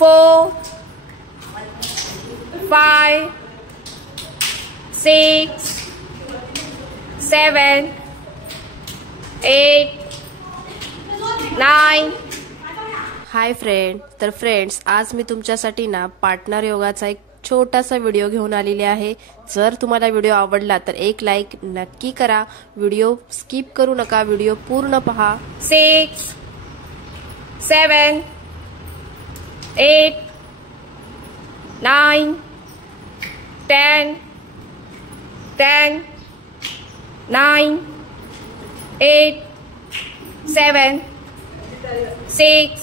4 5 6 7 8 9. Hi friend, तर friends आज मी तुमच्यासाठी ना पार्टनर योगाचा एक छोटासा व्हिडिओ घेऊन आलेले आहे। जर तुम्हाला व्हिडिओ आवडला तर एक लाईक नक्की करा, व्हिडिओ स्किप करू नका, व्हिडिओ पूर्ण पहा। 6 7 8 9 10 10 9 8 7 6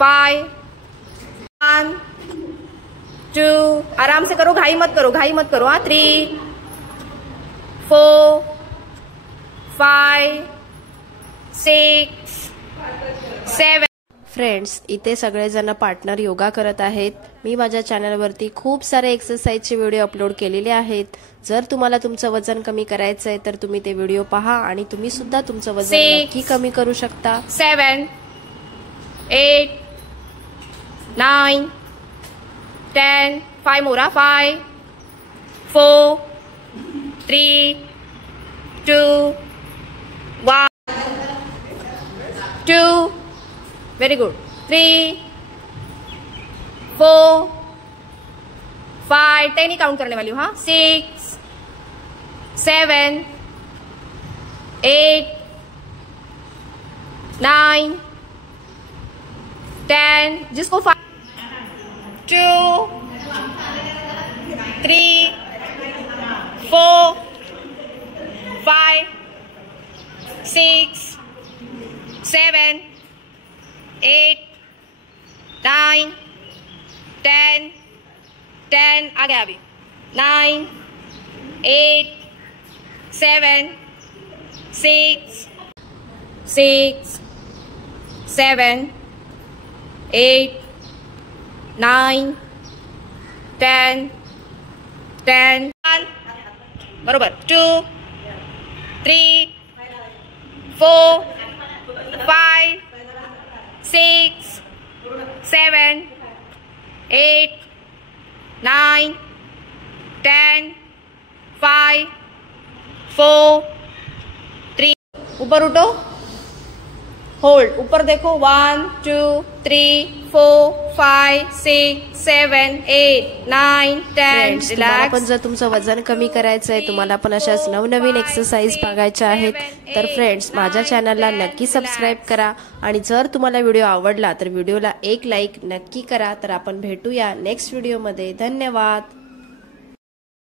5 1 2। आराम से करो, घाई मत करो, घाई मत करो। 3 4 5 6 7। फ्रेंड्स इथे सगळेजण पार्टनर योगा करत आहेत। मी माझ्या चॅनलवरती खूप सारे एक्सरसाइजचे व्हिडिओ अपलोड केलेले आहेत। जर तुम्हाला तुमचं वजन कमी करायचं आहे तर तुम्ही ते व्हिडिओ पहा आणि तुम्ही सुद्धा तुमचं वजन नक्की कमी करू शकता। 7 8 9 10 5 more 5 4 3 2 1 2। Very good। 3 4 5 10 ही काउंट करने वाली हूँ। हाँ 6 7 8 9 10। जिसको 5 2 3 4 5 6 7 8 9 10 10। आ गया अभी 9 8 7 6 6 7 8 9 10 10। बरोबर। 2 3 4 5 6 7 8 9 10 5 4 3। ऊपर उठो, होल्ड, ऊपर देखो। 1 2 3 4 5 6 7 8 9 10। रिलॅक्स। पण जर तुमचं वजन कमी करायचं आहे, तुम्हाला पण अशाच नवनवीन एक्सरसाइज बघायच्या आहेत तर फ्रेंड्स माझ्या चॅनलला नक्की सबस्क्राईब करा आणि जर तुम्हाला व्हिडिओ आवडला तर व्हिडिओला एक लाईक नक्की करा। तर आपण भेटूया नेक्स्ट व्हिडिओमध्ये। धन्यवाद।